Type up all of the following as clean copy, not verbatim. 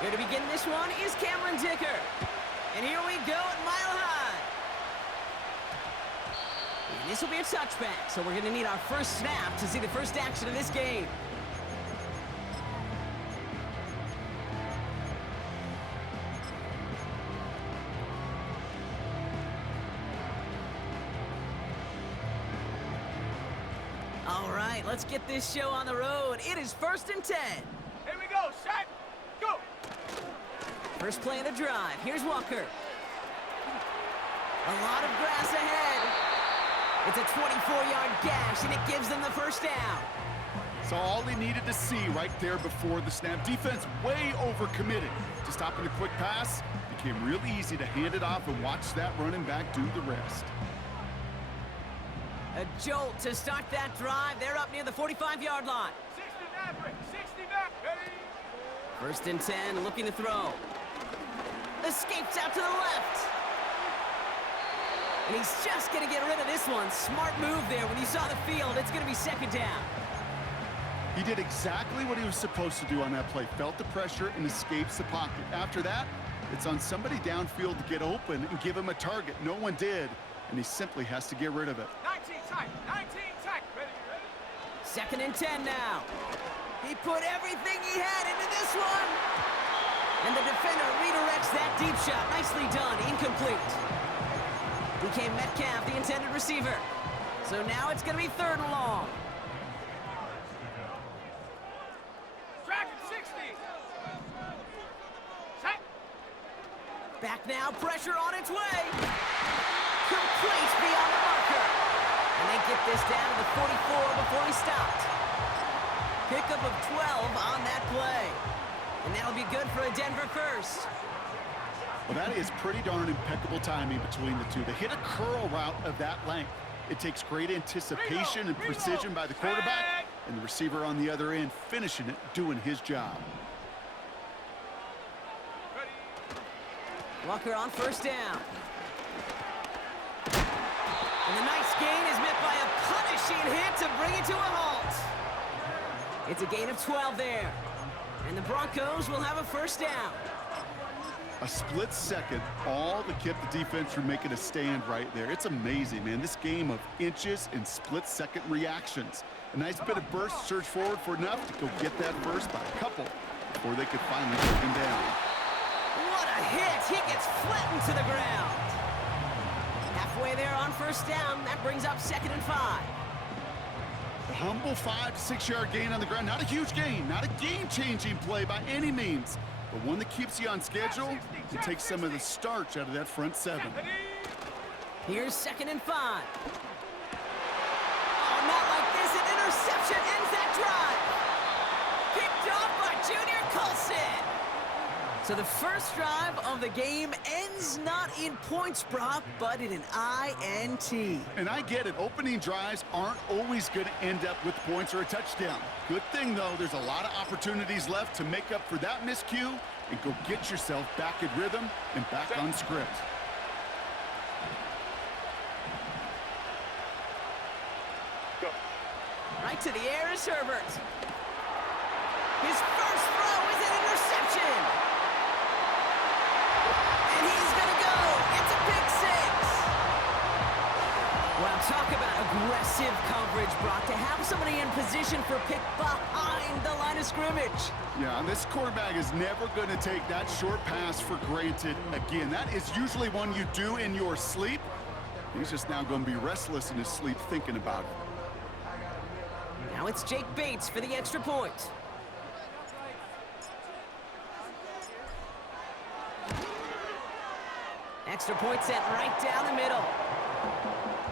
Here to begin this one is Cameron Dicker. And here we go at Mile High. And this will be a touchback, so we're going to need our first snap to see the first action of this game. All right, let's get this show on the road. It is 1st and 10. Here we go, shot, go! First play of the drive. Here's Walker. A lot of grass ahead. It's a 24-yard gash, and it gives them the first down. So all he needed to see right there before the snap. Defense way overcommitted to stopping the quick pass. Became really easy to hand it off and watch that running back do the rest. A jolt to start that drive. They're up near the 45-yard line. 69, ready? 1st and 10, looking to throw. Escapes out to the left. And he's just going to get rid of this one. Smart move there. When you saw the field, it's going to be 2nd down. He did exactly what he was supposed to do on that play. Felt the pressure and escapes the pocket. After that, it's on somebody downfield to get open and give him a target. No one did, and he simply has to get rid of it. 19 tight, ready? 2nd and 10 now. He put everything he had into this one. And the defender redirects that deep shot. Nicely done. Incomplete. Became Metcalf, the intended receiver. So now it's going to be 3rd and long. Tracking 60. Set. Back now, pressure on its way. Complete beyond the marker. And they get this down to the 44 before he stopped. Pickup of 12 on that play. And that'll be good for a Denver first. Well, that is pretty darn impeccable timing between the two. They hit a curl route of that length. It takes great anticipation and precision by the quarterback, and the receiver on the other end finishing it, doing his job. Walker on 1st down. And the nice gain is met by a punishing hit to bring it to a halt. It's a gain of 12 there. And the Broncos will have a 1st down. A split second, all that kept the defense from making a stand right there. It's amazing, man. This game of inches and split-second reactions. A nice bit of burst, surge forward for enough to go get that first by a couple before they could finally take him down. What a hit! He gets flattened to the ground. Halfway there on 1st down. That brings up 2nd and 5. A humble 5 to 6 yard gain on the ground. Not a huge gain, not a game-changing play by any means, but one that keeps you on schedule and takes some of the starch out of that front 7. Here's 2nd and 5. Oh, not like this. An interception ends that drive. Picked off by Junior Colson. So the first drive of the game ends not in points, Brock, but in an INT. And I get it. Opening drives aren't always going to end up with points or a touchdown. Good thing, though, there's a lot of opportunities left to make up for that miscue and go get yourself back in rhythm and back on script. Go. Right to the air is Herbert. His first throw is an interception. And he's going to go. It's a pick 6. Well, talk about aggressive coverage, Brock. To have somebody in position for a pick behind the line of scrimmage. Yeah, and this quarterback is never going to take that short pass for granted again. That is usually one you do in your sleep. He's just now going to be restless in his sleep thinking about it. Now it's Jake Bates for the extra point. Extra point set right down the middle.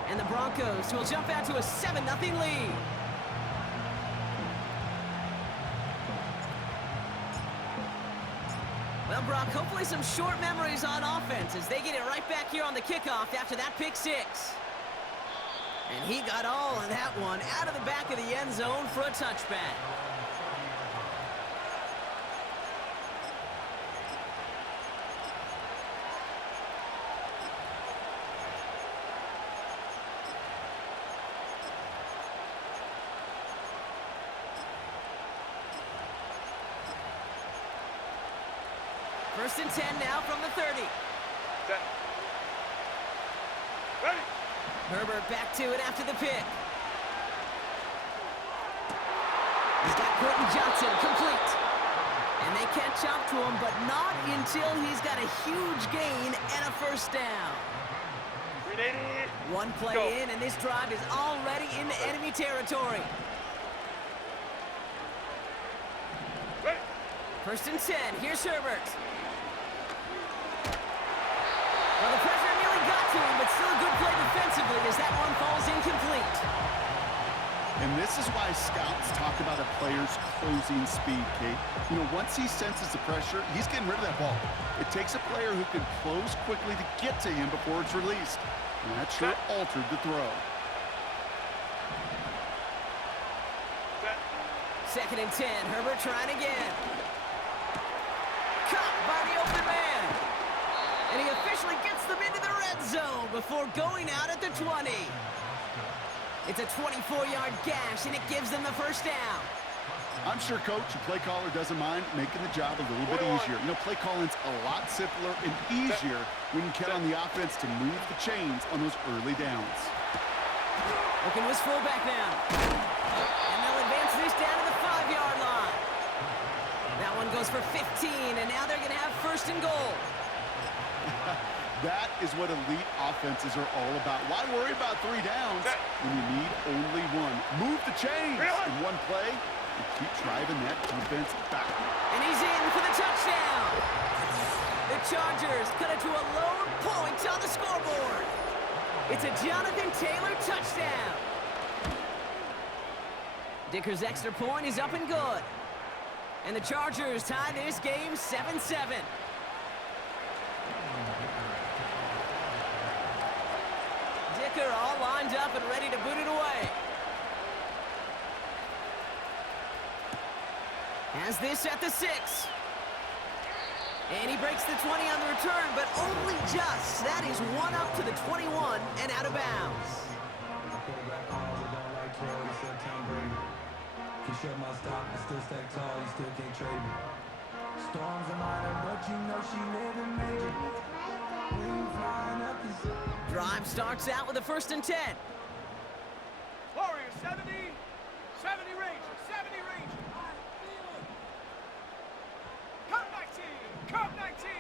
And the Broncos will jump out to a 7-0 lead. Well, Brock, hopefully some short memories on offense as they get it right back here on the kickoff after that pick 6. And he got all of that one out of the back of the end zone for a touchback. First and 10 now from the 30. Set. Ready. Herbert back to it after the pick. He's got Quentin Johnson complete. And they catch up to him, but not until he's got a huge gain and a first down. One play in, and this drive is already into enemy territory. Ready. First and 10, here's Herbert. Well, the pressure nearly got to him, but still a good play defensively as that one falls incomplete. And this is why scouts talk about a player's closing speed, Kate. You know, once he senses the pressure, he's getting rid of that ball. It takes a player who can close quickly to get to him before it's released. And that sure altered the throw. Second and 10, Herbert trying again. Caught by the open man. And he officially gets them into the red zone before going out at the 20. It's a 24-yard gash, and it gives them the first down. I'm sure, Coach, your play caller doesn't mind making the job a little bit easier. You know, play calling's a lot simpler and easier when you get on the offense to move the chains on those early downs. Looking to his fullback now. And they'll advance this down to the 5-yard line. That one goes for 15, and now they're going to have first and goal. That is what elite offenses are all about. Why worry about 3 downs when you need only one? Move the chains in one play and keep driving that defense back. And he's in for the touchdown. The Chargers cut it to a lone point on the scoreboard. It's a Jonathan Taylor touchdown. Dicker's extra point is up and good. And the Chargers tie this game 7-7. Dicker all lined up and ready to boot it away. Has this at the 6. And he breaks the 20 on the return, but only just. That is one up to the 21 and out of bounds. Drive starts out with a first and 10. Warriors 70. 70 Rangers. 70 Rangers. Come 19. Come 19.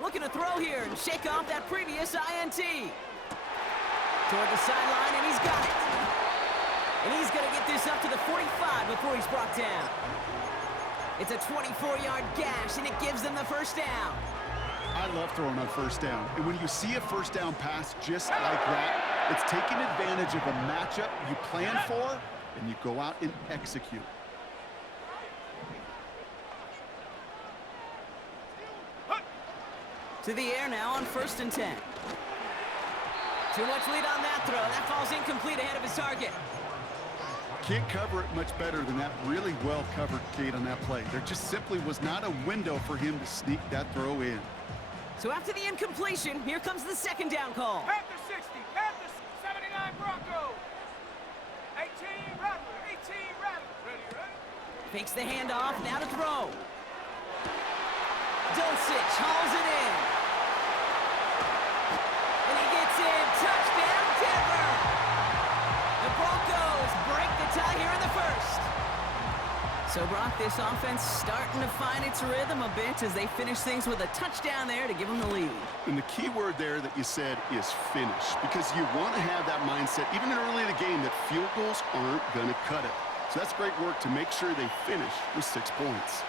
Looking to throw here and shake off that previous INT. Toward the sideline, and he's got it. And he's going to get this up to the 45 before he's brought down. It's a 24-yard gash, and it gives them the first down. I love throwing on first down. And when you see a first down pass just like that, it's taking advantage of a matchup you plan for, and you go out and execute. To the air now on first and 10. Too much lead on that throw. That falls incomplete ahead of his target. Can't cover it much better than that. Really well covered, Kate, on that play. There just simply was not a window for him to sneak that throw in. So after the incompletion, here comes the second down call. Panthers 60. Panthers 79 Broncos. 18 Rattler. 18 Rattler. Ready. Fakes the handoff. Now to throw. Dulcich hauls it in. And he gets in. Touchdown, Denver. The Broncos break the tie here in the first. So, Brock, this offense starting to find its rhythm a bit as they finish things with a touchdown there to give them the lead. And the key word there that you said is finish, because you want to have that mindset, even early in the game, that field goals aren't going to cut it. So that's great work to make sure they finish with 6 points.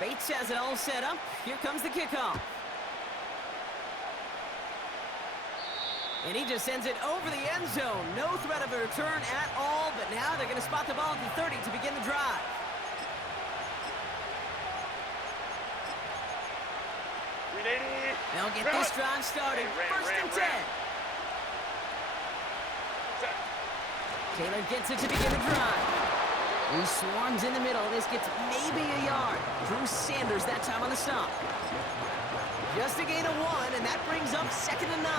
Bates has it all set up. Here comes the kickoff. And he just sends it over the end zone. No threat of a return at all, but now they're going to spot the ball at the 30 to begin the drive. They'll get this drive started. First and 10. Taylor gets it to begin the drive. He swarms in the middle. This gets maybe a yard. Drew Sanders that time on the stop. Just a gain of 1, and that brings up 2nd and 9.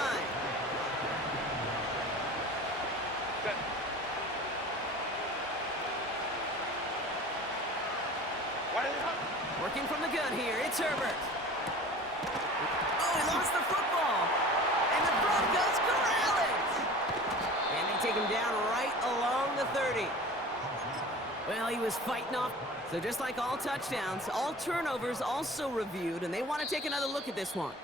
Working from the gun here, it's Herbert. Oh, he lost the football. And the Broncos corral it. And they take him down right along the 30. Well, he was fighting off. So just like all touchdowns, all turnovers also reviewed, and they want to take another look at this one.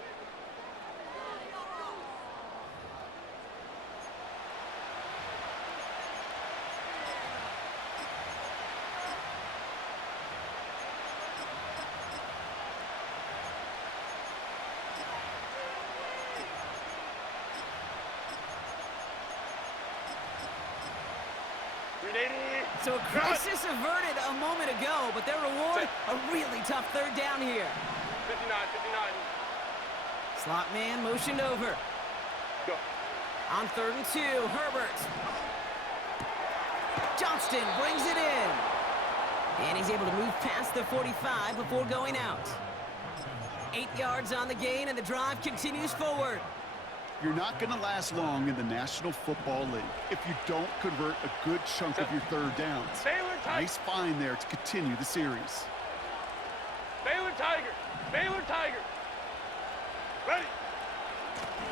So a crisis averted a moment ago, but their reward, a really tough third down here. 59. Slot man motioned over. Go. On 3rd and 2, Herbert. Johnston brings it in. And he's able to move past the 45 before going out. 8 yards on the gain, and the drive continues forward. You're not going to last long in the National Football League if you don't convert a good chunk of your third downs. Nice find there to continue the series. Baylor Tiger. Ready.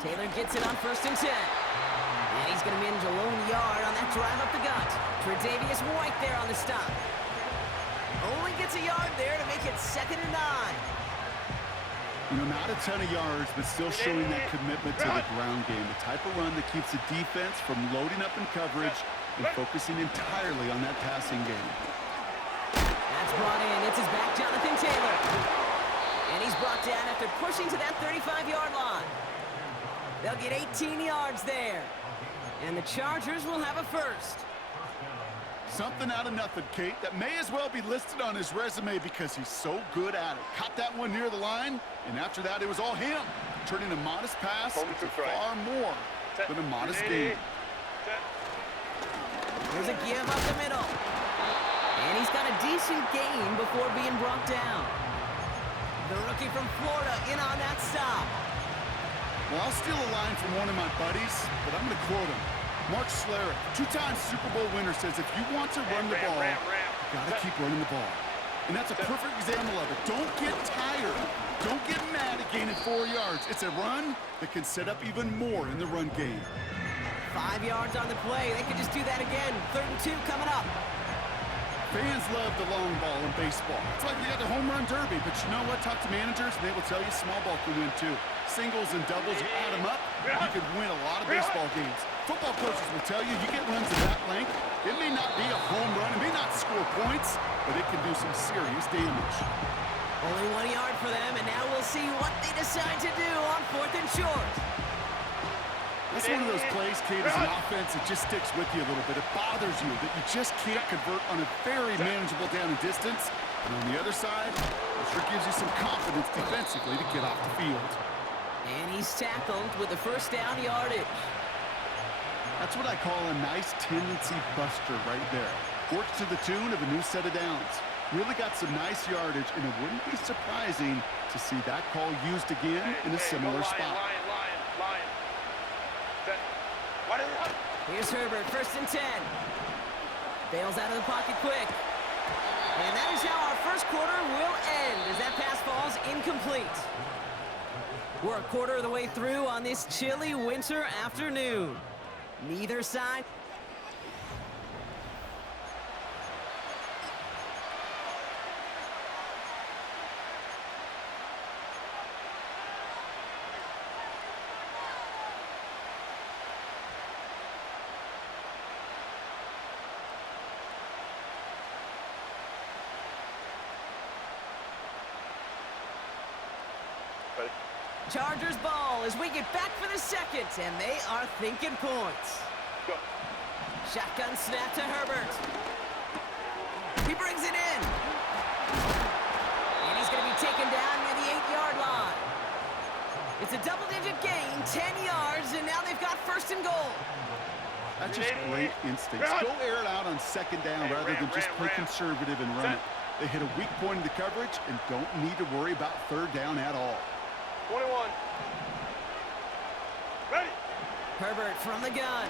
Taylor gets it on 1st and 10. And he's going to manage a lone yard on that drive up the gut. Tre'Davious White there on the stop. Only gets a yard there to make it 2nd and 9. You know, not a ton of yards, but still showing that commitment to the ground game. The type of run that keeps the defense from loading up in coverage and focusing entirely on that passing game. That's brought in. It's his back, Jonathan Taylor. And he's brought down after pushing to that 35-yard line. They'll get 18 yards there. And the Chargers will have a first. Something out of nothing, Kate, that may as well be listed on his resume because he's so good at it. Caught that one near the line, and after that, it was all him. Turning a modest pass into far more than a modest gain. There's a give up the middle. And he's got a decent gain before being brought down. The rookie from Florida in on that stop. Well, I'll steal a line from one of my buddies, but I'm going to quote him. Mark Schlereth, 2-time Super Bowl winner, says if you want to run the ball, you got to keep running the ball. And that's a perfect example of it. Don't get tired. Don't get mad at gaining 4 yards. It's a run that can set up even more in the run game. 5 yards on the play. They could just do that again. 3rd and 2 coming up. Fans love the long ball in baseball. It's like you got the home run derby, but you know what? Talk to managers, and they will tell you small ball can win too. Singles and doubles, you add them up, you could win a lot of baseball games. Football coaches will tell you get runs of that length. It may not be a home run, it may not score points, but it can do some serious damage. Only 1 yard for them, and now we'll see what they decide to do on 4th and short. That's one of those plays, Kate, as an offense, it just sticks with you a little bit. It bothers you that you just can't convert on a very manageable down and distance. And on the other side, it sure gives you some confidence defensively to get off the field. And he's tackled with the first down yardage. That's what I call a nice tendency buster right there. Works to the tune of a new set of downs. Really got some nice yardage, and it wouldn't be surprising to see that call used again in a similar spot. Lion. Here's Herbert, 1st and 10. Bails out of the pocket quick. And that is how our first quarter will end as that pass falls incomplete. We're a quarter of the way through on this chilly winter afternoon. Neither side. Chargers ball as we get back for the second, and they are thinking points. Go. Shotgun snap to Herbert. He brings it in. And he's going to be taken down near the 8-yard line. It's a double-digit gain, 10 yards, and now they've got 1st and goal. That's just great instincts. Go air it out on 2nd down rather than just play conservative and run it. They hit a weak point in the coverage and don't need to worry about 3rd down at all. 21. Ready. Herbert from the gun.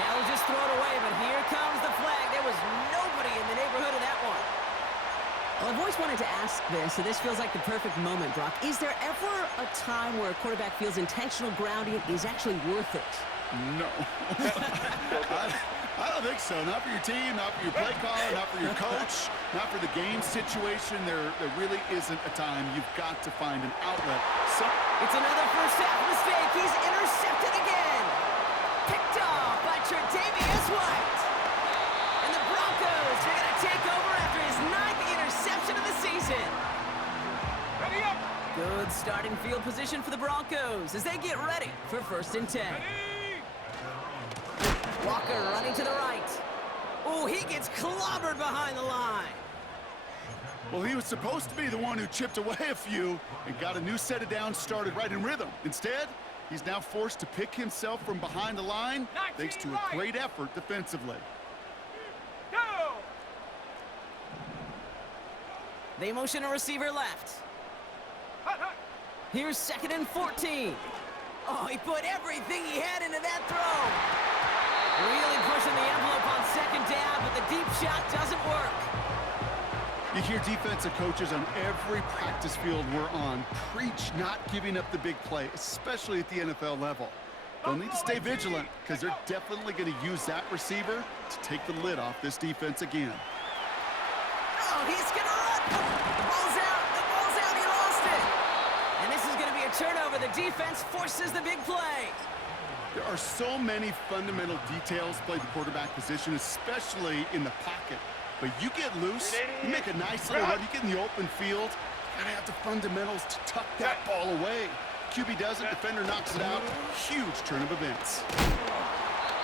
That was just thrown away, but here comes the flag. There was nobody in the neighborhood of that one. Well, I've always wanted to ask this, so this feels like the perfect moment, Brock. Is there ever a time where a quarterback feels intentional grounding is actually worth it? No. I don't think so. Not for your team, not for your play caller, not for your coach, not for the game situation. There really isn't a time. You've got to find an outlet. It's another first half mistake. He's intercepted again. Picked off by Tre'Davious White. And the Broncos are going to take over after his 9th interception of the season. Ready up. Good starting field position for the Broncos as they get ready for 1st and 10. Ready. Walker running to the right. Oh, he gets clobbered behind the line. Well, he was supposed to be the one who chipped away a few and got a new set of downs started right in rhythm. Instead, he's now forced to pick himself from behind the line thanks to a great effort defensively. Go. They motion a receiver left. Hut, hut. Here's 2nd and 14. Oh, he put everything he had into that throw. Really pushing the envelope on 2nd down, but the deep shot doesn't work. You hear defensive coaches on every practice field we're on preach not giving up the big play, especially at the NFL level. They'll need to stay vigilant because they're definitely going to use that receiver to take the lid off this defense again. Oh, he's going to run. The ball's out. The ball's out. He lost it. And this is going to be a turnover. The defense forces the big play. There are so many fundamental details play the quarterback position, especially in the pocket. But you get loose, you make a nice little run, you get in the open field, you gotta have the fundamentals to tuck that ball away. QB doesn't, defender knocks it out. Huge turn of events.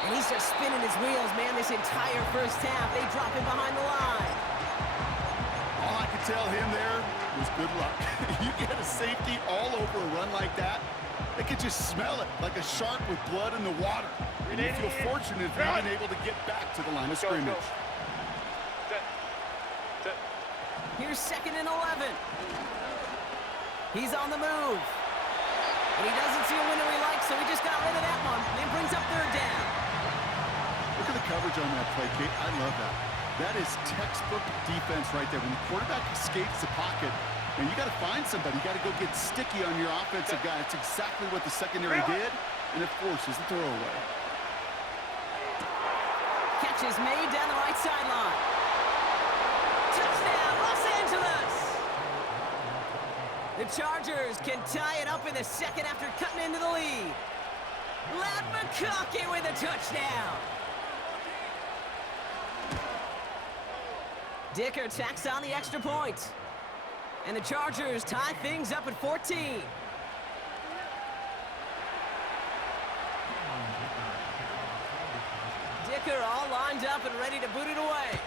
And he's just spinning his wheels, man, this entire first half. They drop him behind the line. All I could tell him there was good luck. You get a safety all over a run like that, they could just smell it like a shark with blood in the water. And you feel fortunate for being able to get back to the line of scrimmage. Here's 2nd and 11. He's on the move. And he doesn't see a window he likes, so he just got rid of that one. And brings up 3rd down. Look at the coverage on that play, Kate. I love that. That is textbook defense right there. When the quarterback escapes the pocket, and you got to find somebody. You got to go get sticky on your offensive guy. It's exactly what the secondary did, and it forces the throwaway. Catch is made down the right sideline. Touchdown, Los Angeles! The Chargers can tie it up in the 2nd after cutting into the lead. Ladd McConkey with a touchdown. Dicker tacks on the extra point. And the Chargers tie things up at 14. Dicker all lined up and ready to boot it away.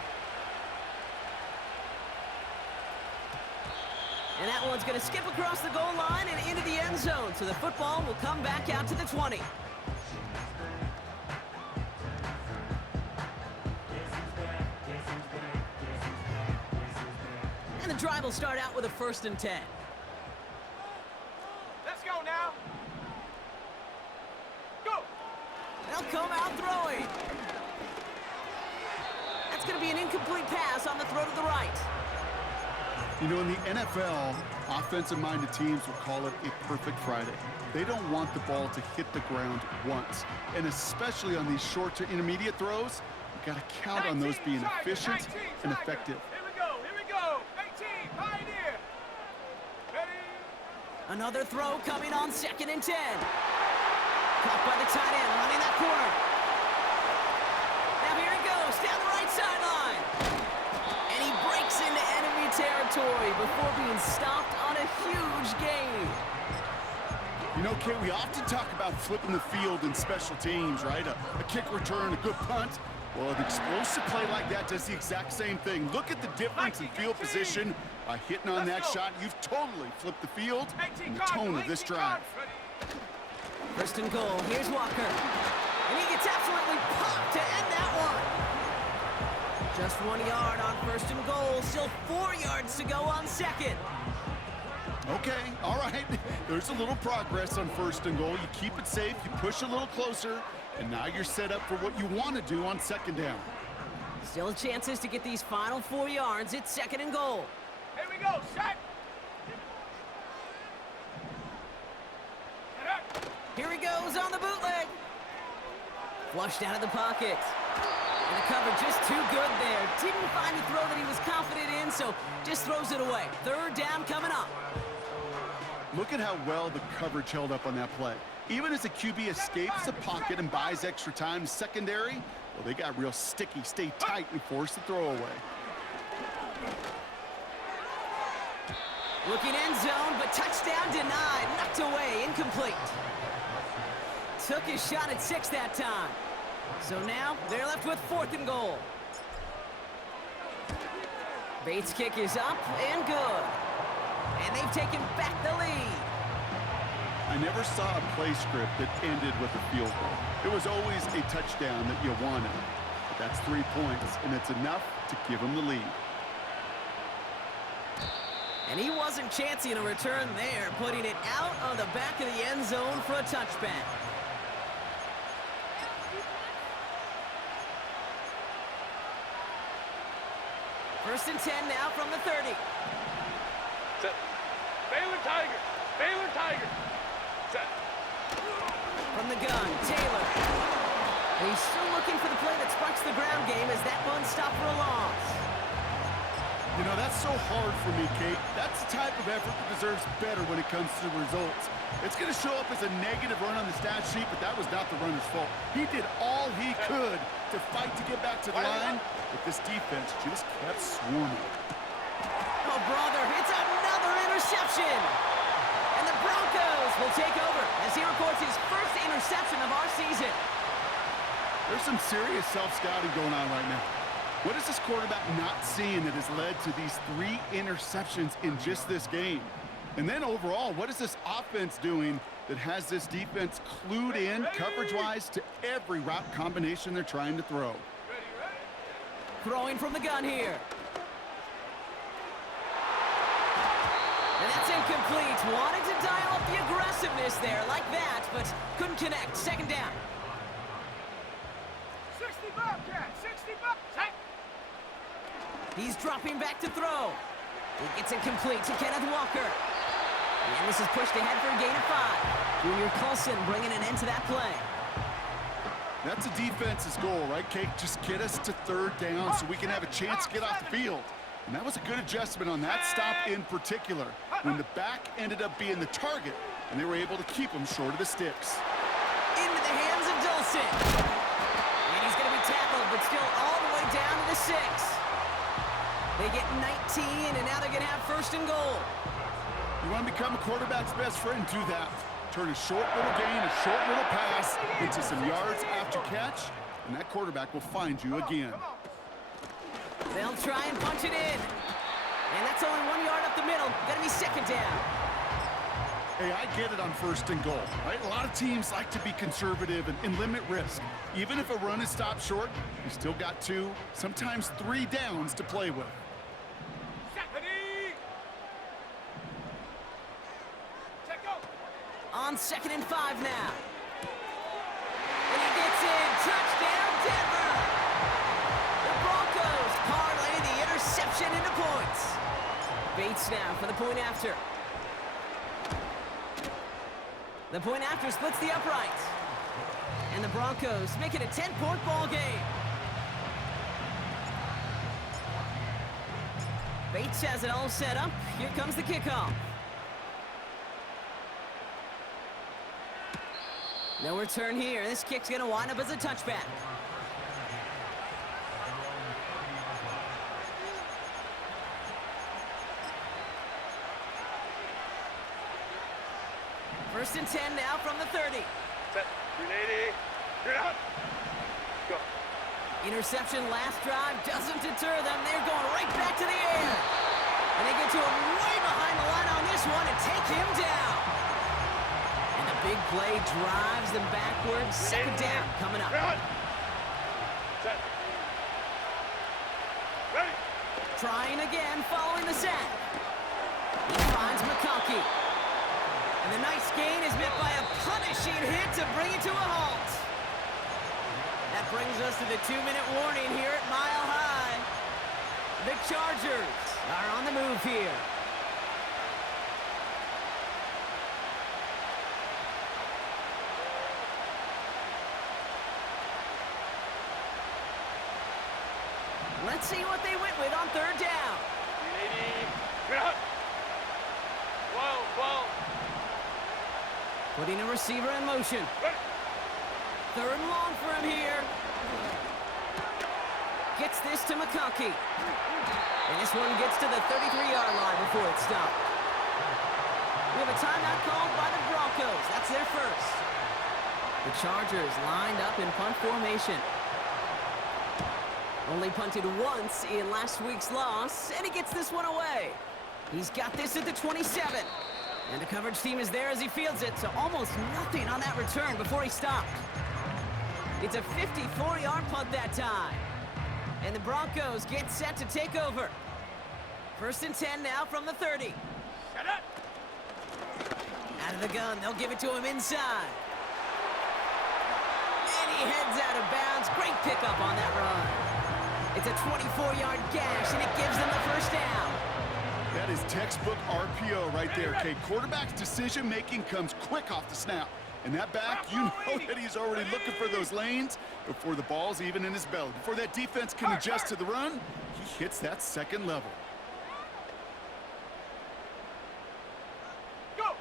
And that one's going to skip across the goal line and into the end zone. So the football will come back out to the 20. And the drive will start out with a 1st and 10. Let's go now. Go. They'll come out throwing. That's going to be an incomplete pass on the throw to the right. You know, in the NFL, offensive-minded teams will call it a perfect Friday. They don't want the ball to hit the ground once. And especially on these short to intermediate throws, you got to count on those being efficient and effective. Here we go. Here we go. 18, Pioneer. Ready. Another throw coming on 2nd and 10. Caught by the tight end, running that corner. Now here he goes, down the right sideline. And he breaks into enemy territory before being stopped on a huge gain. You know, Kate, we often talk about flipping the field in special teams, right? A kick return, a good punt. Well, an explosive play like that does the exact same thing. Look at the difference in field position. By hitting on that shot, you've totally flipped the field and the tone of this drive. 1st and goal, here's Walker. And he gets absolutely popped to end that one. Just 1 yard on 1st and goal, still 4 yards to go on 2nd. Okay, all right. There's a little progress on 1st and goal. You keep it safe, you push a little closer, and now you're set up for what you want to do on 2nd down. Still chances to get these final 4 yards. It's 2nd and goal. Here we go, set. Get up. Here he goes on the bootleg. Flushed out of the pocket. And the cover just too good there. Didn't find a throw that he was confident in, so just throws it away. 3rd down coming up. Look at how well the coverage held up on that play. Even as the QB escapes the pocket and buys extra time, secondary, well, they got real sticky. Stay tight and force the throw away. Looking end zone, but touchdown denied. Knocked away, incomplete. Took his shot at 6 that time. So now they're left with 4th and goal. Bates' kick is up and good. And they've taken back the lead. I never saw a play script that ended with a field goal. It was always a touchdown that you wanted. But that's 3 points, and it's enough to give them the lead. And he wasn't chancing a return there, putting it out of the back of the end zone for a touchback. First and 10 now from the 30. Set. Baylor Tigers. Baylor Tigers. Set. From the gun, Taylor. And he's still looking for the play that sparks the ground game as that one stopped for a loss. You know, that's so hard for me, Kate. That's the type of effort that deserves better when it comes to the results. It's going to show up as a negative run on the stat sheet, but that was not the runner's fault. He did all he could to fight to get back to the line, but this defense just kept swarming. Oh, brother, it's another interception. And the Broncos will take over as he records his first interception of our season. There's some serious self-scouting going on right now. What is this quarterback not seeing that has led to these 3 interceptions in just this game? And then overall, what is this offense doing that has this defense clued in coverage-wise to every route combination they're trying to throw? Throwing from the gun here. And that's incomplete. Wanted to dial up the aggressiveness there like that, but couldn't connect. 2nd down. 60 Bobcat. 60 Bobcat. He's dropping back to throw. He gets it complete to Kenneth Walker. And this is pushed ahead for a gain of 5. Junior Coulson bringing an end to that play. That's a defense's goal, right, Kate? Just get us to 3rd down so we can have a chance to get off the field. And that was a good adjustment on that stop in particular, when the back ended up being the target, and they were able to keep him short of the sticks. Into the hands of Dulcin. And he's going to be tackled, but still all the way down to the 6. They get 19, and now they're going to have 1st and goal. You want to become a quarterback's best friend, do that. Turn a short little gain, a short little pass into some yards after catch, and that quarterback will find you again. They'll try and punch it in. And that's only 1 yard up the middle. Gonna be 2nd down. Hey, I get it on 1st and goal, right? A lot of teams like to be conservative and limit risk. Even if a run is stopped short, you still got 2, sometimes 3 downs to play with. On 2nd and 5 now. And he gets in. Touchdown, Denver. The Broncos parlay the interception into points. Bates now for the point after. The point after splits the uprights. And the Broncos make it a 10-point ball game. Bates has it all set up. Here comes the kickoff. No return here. This kick's going to wind up as a touchback. First and 10 now from the 30. Set. 380. You're out. Go. Interception last drive doesn't deter them. They're going right back to the air. And they get to him way behind the line on this one and take him down. And the big play drives them backwards. 2nd down coming up. Set. Ready. Trying again following the sack. He finds McConkey. And the nice gain is met by a punishing hit to bring it to a halt. That brings us to the 2-minute warning here at Mile High. The Chargers are on the move here. Let's see what they went with on 3rd down. Putting a receiver in motion. 3rd and long for him here. Gets this to McConkey. And this one gets to the 33-yard line before it's stopped. We have a timeout called by the Broncos. That's their first. The Chargers lined up in punt formation. Only punted once in last week's loss, and he gets this one away. He's got this at the 27. And the coverage team is there as he fields it, so almost nothing on that return before he stopped. It's a 54-yard punt that time. And the Broncos get set to take over. 1st and 10 now from the 30. Shut up! Out of the gun, they'll give it to him inside. And he heads out of bounds. Great pickup on that run. It's a 24-yard gash, and it gives them the 1st down. That is textbook RPO right there, Kate. Quarterback's decision-making comes quick off the snap. And that back, you know that he's already looking for those lanes before the ball's even in his belly. Before that defense can adjust to the run, he hits that 2nd level. Go!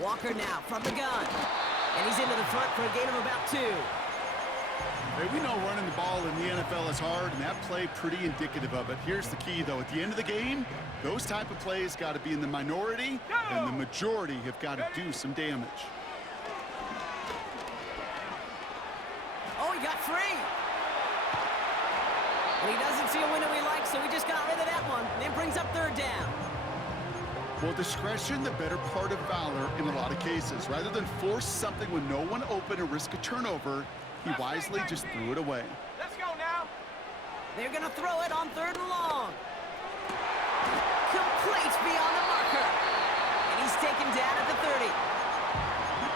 Walker now from the gun. And he's into the front for a gain of about 2. Hey, we know running the ball in the NFL is hard, and that play pretty indicative of it. Here's the key, though. At the end of the game, those type of plays got to be in the minority, and the majority have got to do some damage. Oh, he got free. And he doesn't see a window he likes, so he just got rid of that one. And it brings up 3rd down. Well, discretion, the better part of valor in a lot of cases. Rather than force something when no one open and risk a turnover, he wisely just threw it away. Let's go now. They're going to throw it on 3rd and long. Complete beyond the marker. And he's taken down at the 30.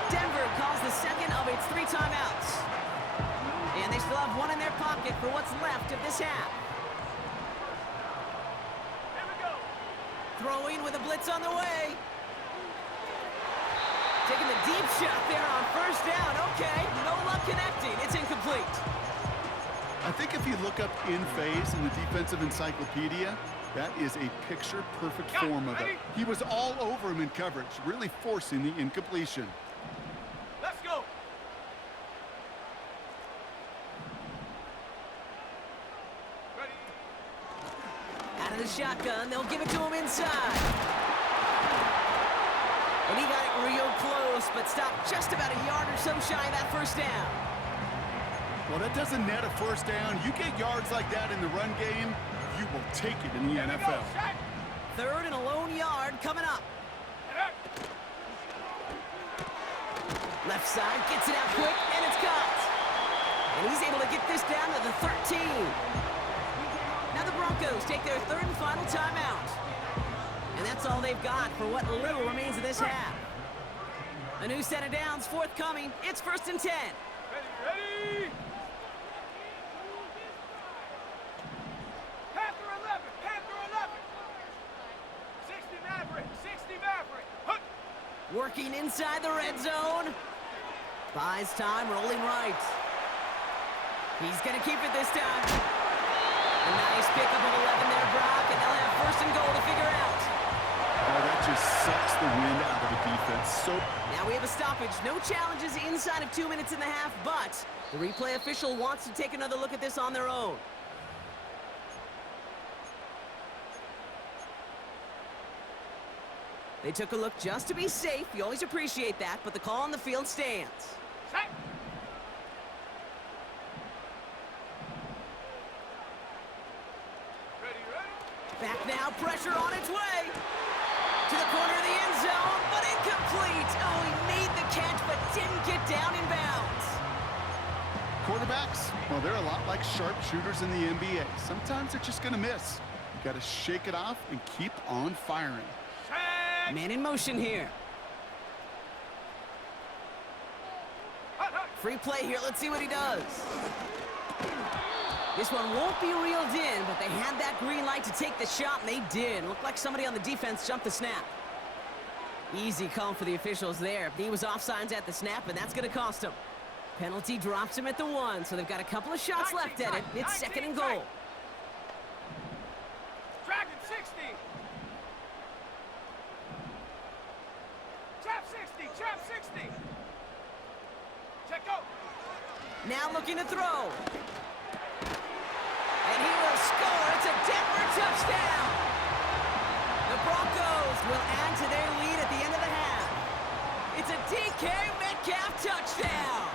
Denver calls the 2nd of its 3 timeouts. And they still have one in their pocket for what's left of this half. Here we go. Throwing with a blitz on the way. Taking the deep shot there on 1st down. Okay, no luck connecting. It's incomplete. I think if you look up in phase in the defensive encyclopedia, that is a picture-perfect form of it. He was all over him in coverage, really forcing the incompletion. Let's go. Ready. Out of the shotgun, they'll give it to him inside. And he got it real close, but stopped just about a yard or so shy of that 1st down. Well, that doesn't net a 1st down. You get yards like that in the run game, you will take it in the NFL. 3rd and a lone yard coming up. Left side gets it out quick, and it's caught. And he's able to get this down to the 13. Now the Broncos take their 3rd and final timeout. And that's all they've got for what little remains of this half. A new set of downs forthcoming. It's 1st and 10. Ready. Panther 11. Panther 11. 60 Maverick. 60 Maverick. Hunt. Working inside the red zone. Buys time, rolling right. He's going to keep it this time. A nice pickup of 11 there, Brock, and they'll have 1st and goal to figure out. Oh, that just sucks the wind out of the defense. So now we have a stoppage. No challenges inside of 2 minutes and a half, but the replay official wants to take another look at this on their own. They took a look just to be safe. You always appreciate that, but the call on the field stands. Set. Ready. Back now, pressure on its way. To the corner of the end zone, but incomplete. Oh, he made the catch, but didn't get down in bounds. quarterbacks, well, they're a lot like sharpshooters in the NBA. Sometimes they're just going to miss. You got to shake it off and keep on firing. Man in motion here. Free play here. Let's see what he does. This one won't be reeled in, but they had that green light to take the shot, and they did. Looked like somebody on the defense jumped the snap. Easy call for the officials there. He was offsides at the snap, and that's going to cost him. Penalty drops him at the 1, so they've got a couple of shots left at it. It's second and goal. Dragon 60. Trap 60. Trap 60. Check out. Now looking to throw. And he will score. It's a Denver touchdown. The Broncos will add to their lead at the end of the half. It's a DK Metcalf touchdown.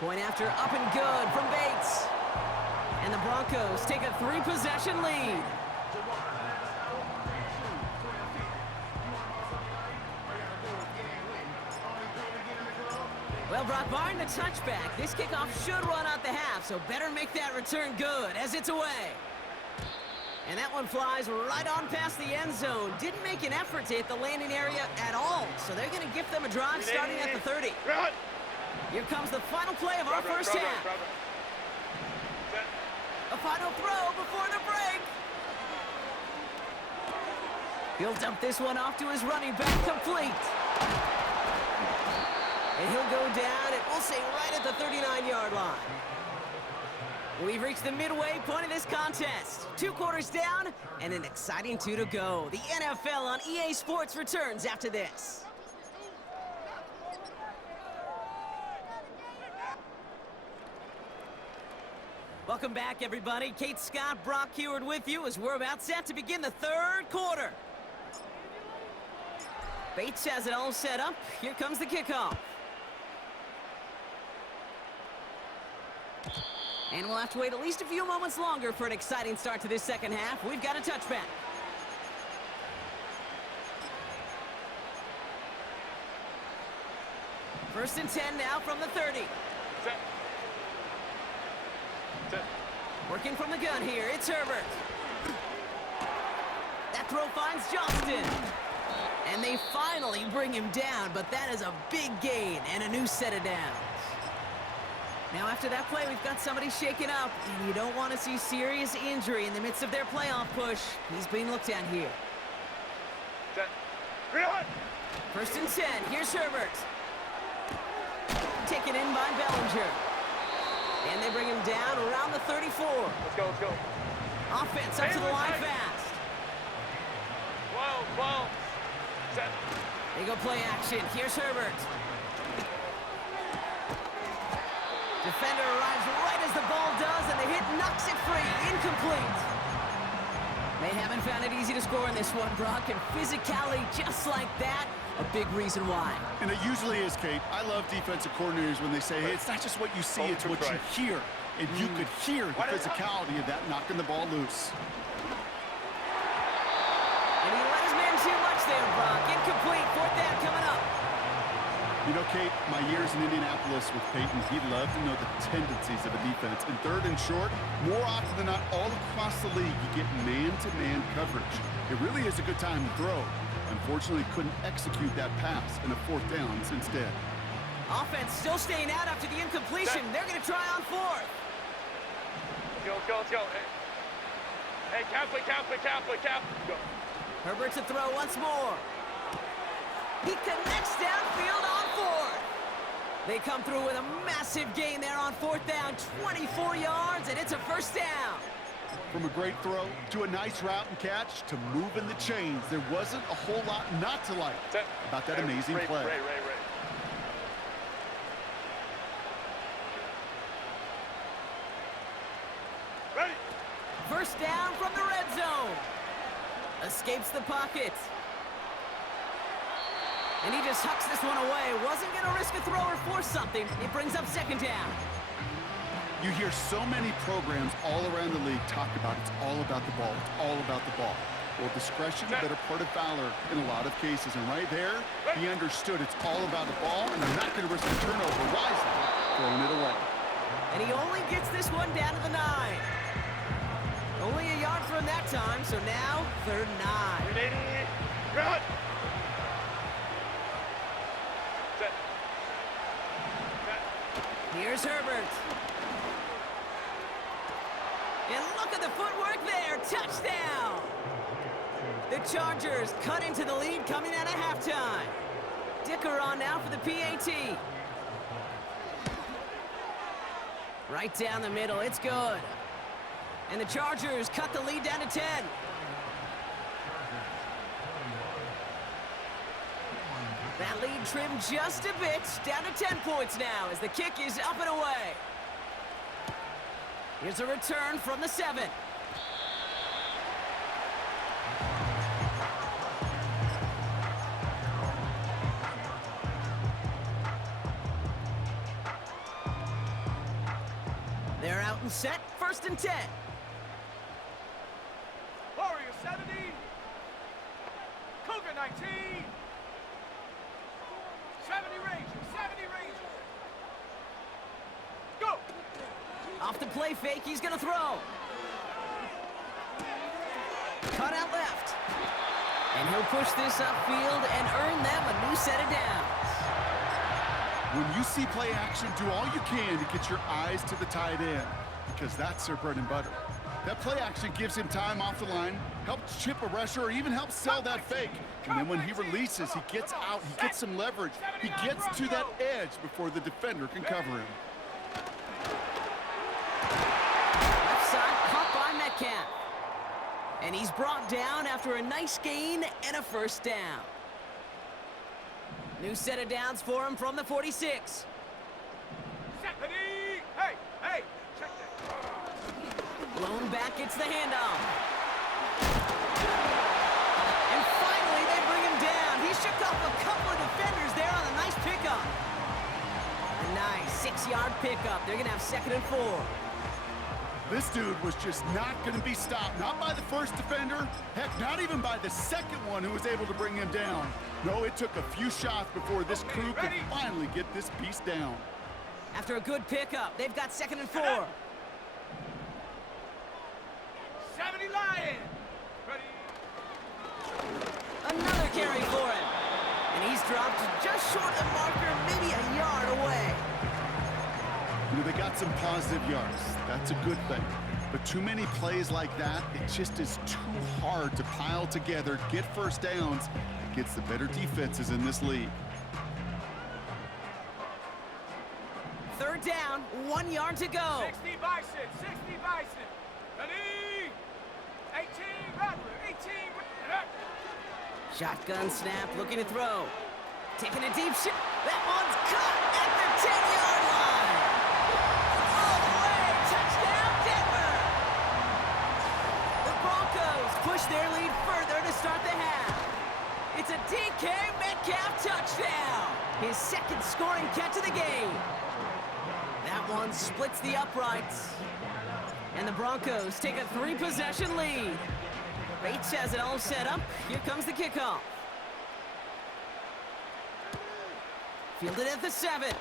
Point after up and good from Bates. And the Broncos take a 3-possession lead. Well, Brock, barring the touchback, this kickoff should run out the half, so better make that return good as it's away. And that one flies right on past the end zone. Didn't make an effort to hit the landing area at all, so they're going to give them a drive starting at the 30. Here comes the final play of our first half. A final throw before the break. He'll dump this one off to his running back, complete. And he'll go down, and we'll say right at the 39-yard line. We've reached the midway point of this contest. 2 quarters down, and an exciting 2 to go. The NFL on EA Sports returns after this. Welcome back, everybody. Kate Scott, Brock Heward with you as we're about set to begin the 3rd quarter. Bates has it all set up. Here comes the kickoff. And we'll have to wait at least a few moments longer for an exciting start to this second half. We've got a touchback. First and 10 now from the 30. Working from the gun here, it's Herbert. That throw finds Johnston. And they finally bring him down, but that is a big gain and a new set of downs. Now after that play, we've got somebody shaken up, and you don't want to see serious injury in the midst of their playoff push. He's being looked at here. First and 10, here's Herbert. Taken in by Bellinger. And they bring him down around the 34. Let's go. Offense up to the line fast. Whoa. Set. They go play action. Here's Herbert. Defender arrives right as the ball does, and the hit knocks it free. Incomplete. They haven't found it easy to score in this one, Brock, and physicality just like that, a big reason why. And it usually is, Kate. I love defensive coordinators when they say, hey, it's not just what you see, it's what you hear. And you could hear the physicality of that knocking the ball loose. And he let his man too much there, Brock. Incomplete. 4th down coming up. You know, Kate, my years in Indianapolis with Peyton, he'd love to know the tendencies of a defense. In 3rd and short, more often than not, all across the league, you get man-to-man coverage. It really is a good time to throw. Unfortunately, couldn't execute that pass in a 4th down instead. Offense still staying out after the incompletion. They're going to try on 4th. Let's go. Hey, cap. Go. Herbert to throw once more. He connects downfield on 4th. They come through with a massive gain there on 4th down, 24 yards, and it's a first down. From a great throw to a nice route and catch to moving the chains, there wasn't a whole lot not to like about that amazing play. Ray. Ready. First down from the red zone. Escapes the pocket. And he just hucks this one away. Wasn't going to risk a throw or force something. It brings up 2nd down. You hear so many programs all around the league talk about it's all about the ball. It's all about the ball. Well, discretion, the better part of valor in a lot of cases. And right there, he understood it's all about the ball, and I'm not going to risk a turnover wisely, throwing it away. And he only gets this one down to the 9. Only a yard from that time, so now 3rd and 9. Cut. Set. Here's Herbert. And look at the footwork there. Touchdown! The Chargers cut into the lead coming out of halftime. Dicker on now for the PAT. Right down the middle. It's good. And the Chargers cut the lead down to 10. That lead trimmed just a bit. Down to 10 points now as the kick is up and away. Here's a return from the 7. They're out and set. 1st and 10. Warrior 70. Cougar 19. 70 Rangers. 70 Rangers. Go. Off the play fake, he's gonna throw. Cut out left. And he'll push this upfield and earn them a new set of downs. When you see play action, do all you can to get your eyes to the tight end, because that's their bread and butter. That play action gives him time off the line, helps chip a rusher, or even helps sell that fake. And then when he releases, he gets out, he gets some leverage. He gets to that edge before the defender can cover him. Left side caught by Metcalf. And he's brought down after a nice gain and a 1st down. New set of downs for him from the 46. Stephanie! Hey, hey, check that. Blown back, it's the handoff. And finally, they bring him down. He shook off a couple of defenders there on a nice pickup. A nice 6-yard pickup. They're going to have 2nd and 4. This dude was just not going to be stopped, not by the first defender, heck, not even by the second one who was able to bring him down. No, it took a few shots before this crew could finally get this piece down. After a good pickup, they've got 2nd and 4. 70 Lions. Ready. Another carry for him. And he's dropped just short of the marker, maybe a yard away. You know, they got some positive yards. That's a good thing. But too many plays like that, it just is too hard to pile together, get 1st downs, against the better defenses in this league. 3rd down, 1 yard to go. 60 Bison, 60 Bison. Ready. 18 Rattler, 18 Rattler. Shotgun snap, looking to throw. Taking a deep shot. That one's caught at the 10-yard line. All the way, touchdown Denver. The Broncos push their lead further to start the half. It's a DK Metcalf touchdown. His 2nd scoring catch of the game. That one splits the uprights. And the Broncos take a 3-possession lead. Bates has it all set up. Here comes the kickoff. Fielded at the 7.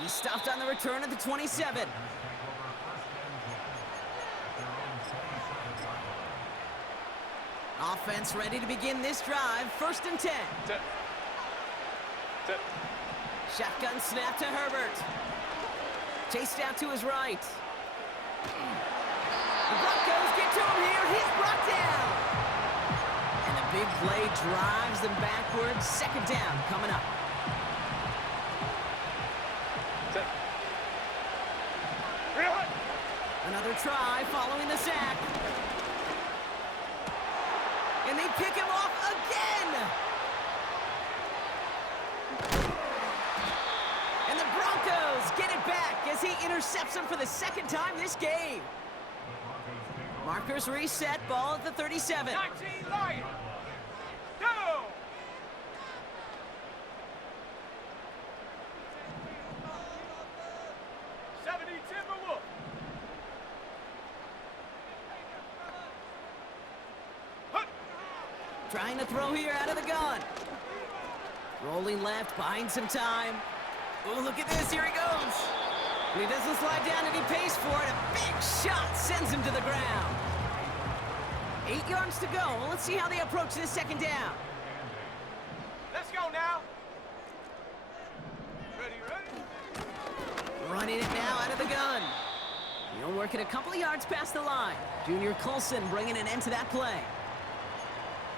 He's stopped on the return at the 27. Offense ready to begin this drive. 1st and 10. Set. Shotgun snap to Herbert. Chased out to his right. The Broncos get to him here. He's brought down. And the big play drives them backwards. 2nd down coming up. Set. Another try following the sack. And they pick him off again. And the Broncos get it back as he intercepts him for the 2nd time this game. Markers reset, ball at the 37. 19 Lions. Go. Timberwolf. Trying to throw here out of the gun. Rolling left, buying some time. Oh, look at this, here he goes. And he doesn't slide down and he pays for it. A big shot sends him to the ground. 8 yards to go. Let's see how they approach this second down. Let's go now. Ready, ready? Running it now out of the gun. He'll work it a couple of yards past the line. Junior Colson bringing an end to that play.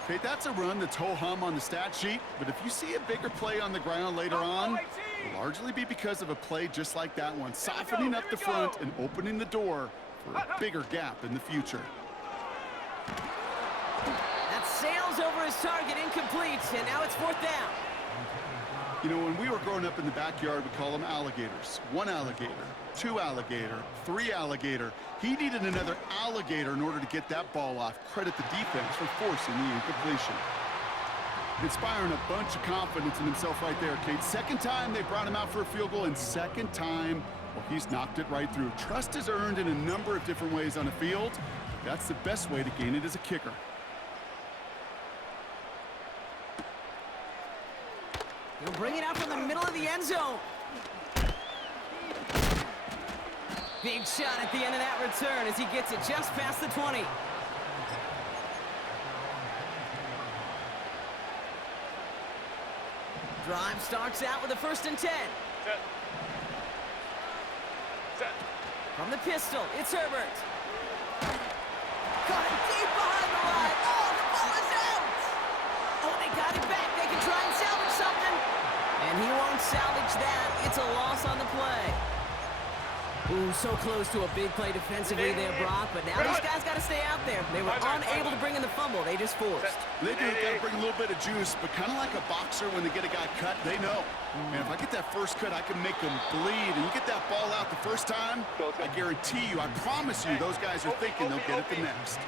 Okay, that's a run that's ho-hum on the stat sheet, but if you see a bigger play on the ground later on, it'll largely be because of a play just like that one, softening up the front and opening the door for a bigger gap in the future. That sails over his target, incomplete, and now it's 4th down. You know, when we were growing up in the backyard, we call them alligators. 1 alligator, 2 alligator, 3 alligator. He needed another alligator in order to get that ball off. Credit the defense for forcing the incompletion. Inspiring a bunch of confidence in himself right there, Kate. Second time they brought him out for a field goal, and second time, well, he's knocked it right through. Trust is earned in a number of different ways on the field. That's the best way to gain it as a kicker. He'll bring it out from the middle of the end zone. Big shot at the end of that return as he gets it just past the 20. Drive starts out with a 1st and 10. Set. From the pistol, it's Herbert. Caught it deep behind the line. Oh, the ball is out! Oh, they got it back. They can try and salvage something. And he won't salvage that. It's a loss on the play. Ooh, so close to a big play defensively there, Brock, but now these guys got to stay out there. They were unable to bring in the fumble. They just forced. They do got to bring a little bit of juice, but kind of like a boxer when they get a guy cut, they know. And if I get that first cut, I can make them bleed. And you get that ball out the first time, I guarantee you, I promise you, those guys are thinking they'll get it the next.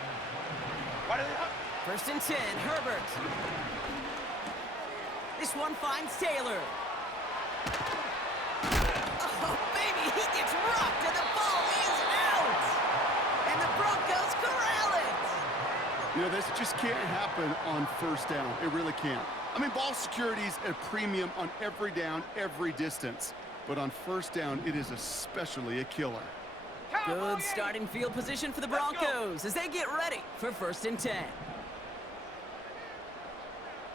1st and 10, Herbert. This one finds Taylor. Oh, baby, he gets rocked, and the ball is out! And the Broncos corral it! You know, this just can't happen on 1st down. It really can't. I mean, ball security's a premium on every down, every distance. But on 1st down, it is especially a killer. Good starting field position for the Broncos as they get ready for 1st and 10.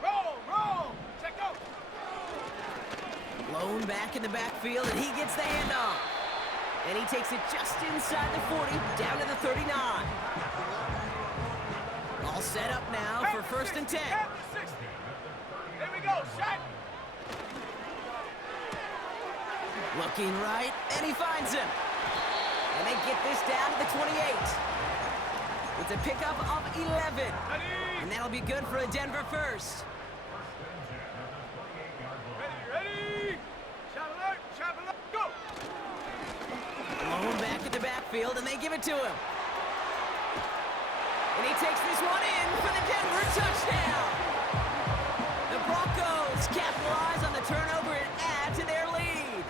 Roll! Check go! Blown back in the backfield, and he gets the handoff. And he takes it just inside the 40, down to the 39. All set up now for 1st and 10. At the 60. There we go, shot! Looking right, and he finds him. And they get this down to the 28. It's a pickup of 11. And that'll be good for a Denver 1st. Ready! Shot alert, go! Blown back in the backfield, and they give it to him. And he takes this one in for the Denver touchdown. The Broncos capitalize on the turnover and add to their lead.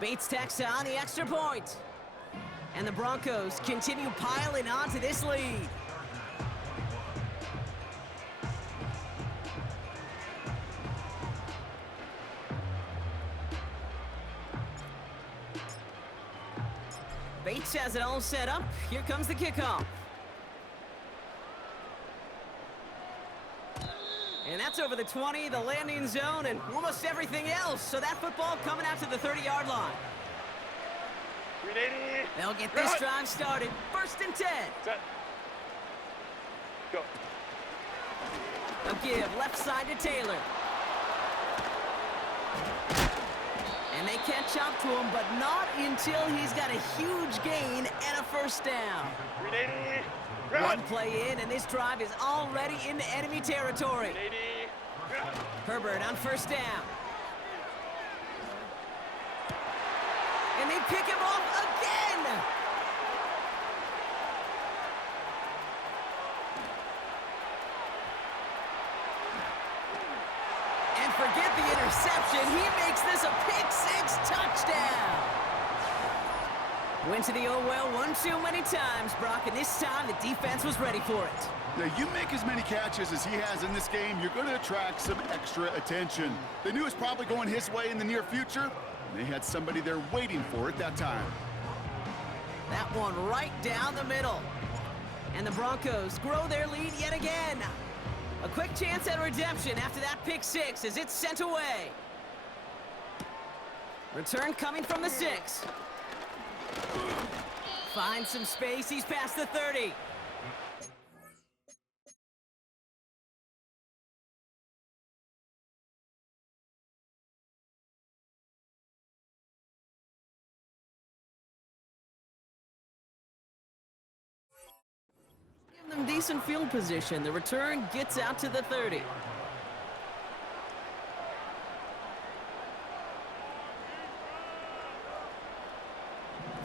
Bates tacks on the extra point. And the Broncos continue piling on to this lead. Bates has it all set up. Here comes the kickoff. And that's over the 20, the landing zone, and almost everything else. So that football coming out to the 30-yard line. They'll get this drive started. 1st and 10. Set. Go. They'll give left side to Taylor. And they catch up to him, but not until he's got a huge gain and a 1st down. One play in, and this drive is already into enemy territory. Herbert on 1st down. And they pick him off again. And forget the interception. He makes this a pick-6 touchdown. Went to the old well one too many times, Brock, and this time the defense was ready for it. Now, you make as many catches as he has in this game, you're going to attract some extra attention. They knew it was probably going his way in the near future, and they had somebody there waiting for it that time. That one right down the middle. And the Broncos grow their lead yet again. A quick chance at redemption after that pick six as it's sent away. Return coming from the 6. Finds some space. He's past the 30. Give them decent field position. The return gets out to the 30.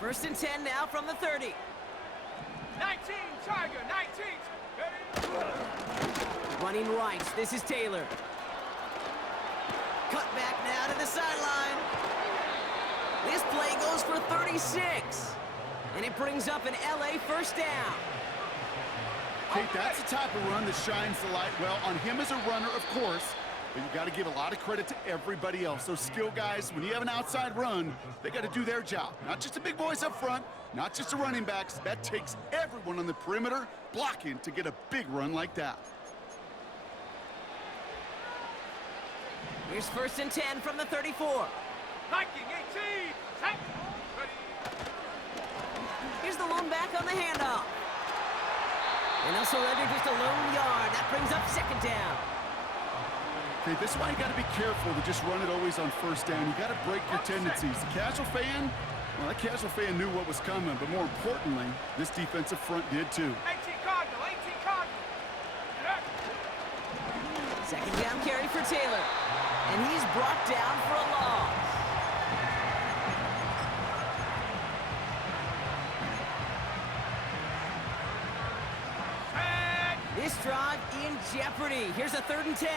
First and 10 now from the 30. 19, Tiger, 19. Ready? Running right, this is Taylor. Cut back now to the sideline. This play goes for 36. And it brings up an LA first down. Kate, that's the type of run that shines the light well on him as a runner, of course, but you got to give a lot of credit to everybody else. Those skill guys, when you have an outside run, they got to do their job. Not just the big boys up front, not just the running backs. That takes everyone on the perimeter blocking to get a big run like that. Here's first and 10 from the 34. Viking, 18. Set. Ready? Here's the lone back on the handoff. And they'll surrender just a lone yard. That brings up second down. Okay, this is why you got to be careful to just run it always on first down. You got to break your tendencies. The casual fan, well, that casual fan knew what was coming, but more importantly, this defensive front did too. 18 Cardinal, 18 Cardinal. Second down carry for Taylor. And he's brought down for a loss. This drive in jeopardy. Here's a 3rd and 10.